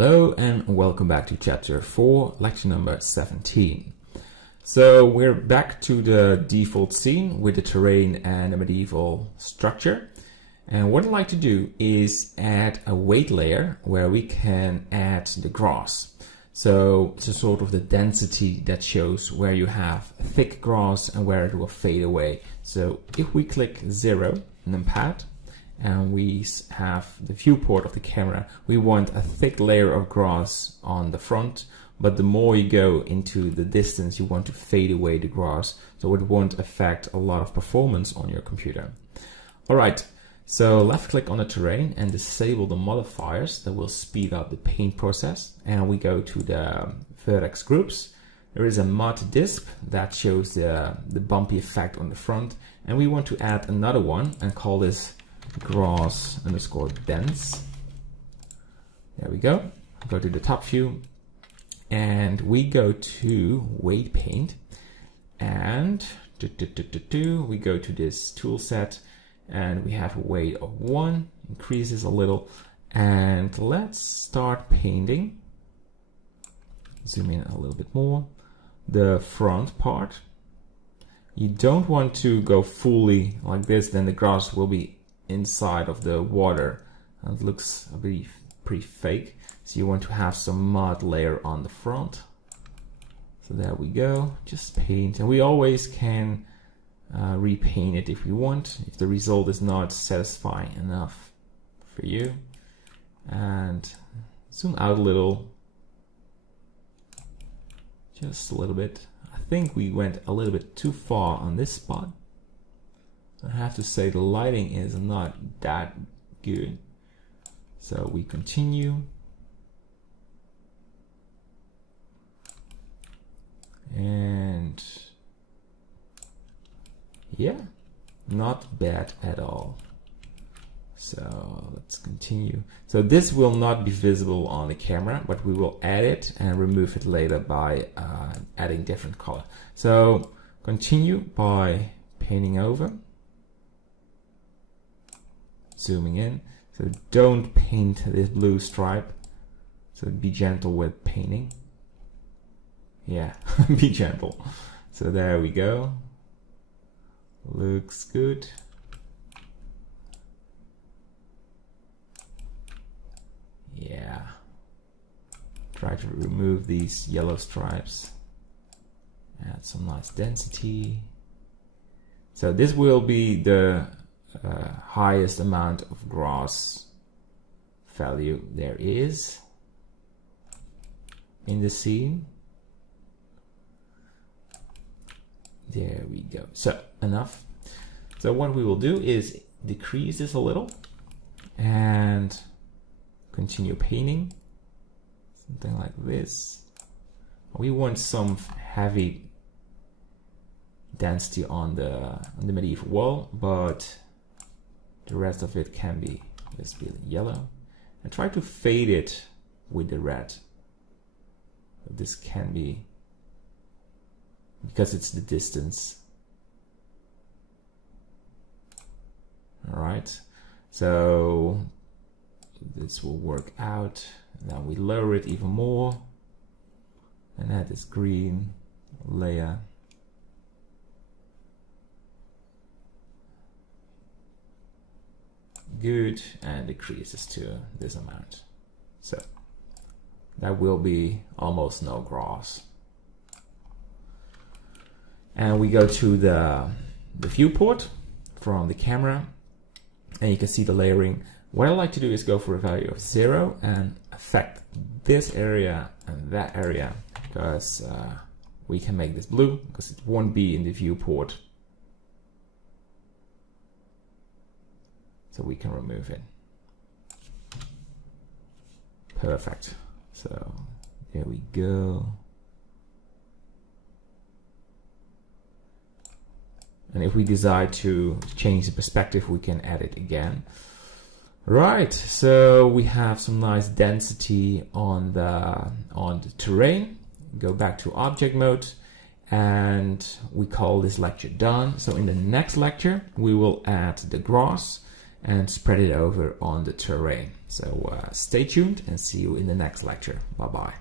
Hello and welcome back to chapter 4, lecture number 17. So we're back to the default scene with the terrain and the medieval structure. And what I'd like to do is add a weight layer where we can add the grass. So it's a sort of the density that shows where you have thick grass and where it will fade away. So if we click 0 and then pad, and we have the viewport of the camera, we want a thick layer of grass on the front, but the more you go into the distance, you want to fade away the grass, so it won't affect a lot of performance on your computer. All right, so left click on the terrain and disable the modifiers that will speed up the paint process, and we go to the vertex groups. There is a mud disp that shows the bumpy effect on the front, and we want to add another one and call this grass underscore dense. There we go. Go to the top view and we go to weight paint, and we go to this tool set and we have a weight of 1, increases a little, and let's start painting. Zoom in a little bit more. The front part, you don't want to go fully like this, then the grass will be inside of the water and it looks pretty fake, so you want to have some mud layer on the front. So there we go, just paint, and we always can repaint it if we want, if the result is not satisfying enough for you. And zoom out a little, just a little bit. I think we went a little bit too far on this spot. I have to say the lighting is not that good. So we continue. And yeah, not bad at all. So let's continue. So this will not be visible on the camera, but we will add it and remove it later by adding different color. So continue by painting over. Zooming in, so don't paint this blue stripe, so be gentle with painting. Yeah, be gentle. So there we go, looks good. Yeah, try to remove these yellow stripes, add some nice density. So this will be the highest amount of grass value there is in the scene. There we go. So enough. So what we will do is decrease this a little and continue painting, something like this. We want some heavy density on the medieval wall, but the rest of it can be just really yellow, and try to fade it with the red. But this can be, because it's the distance. All right, so this will work out. Now we lower it even more and add this green layer. Good, and decreases to this amount. So that will be almost no grass. And we go to the viewport from the camera, and you can see the layering. What I like to do is go for a value of 0 and affect this area and that area, because we can make this blue, because it won't be in the viewport. So we can remove it. Perfect. So there we go. And if we decide to change the perspective, we can add it again. Right, so we have some nice density on the terrain. Go back to object mode, and we call this lecture done. So in the next lecture, we will add the grass. and spread it over on the terrain. So stay tuned and see you in the next lecture. Bye bye.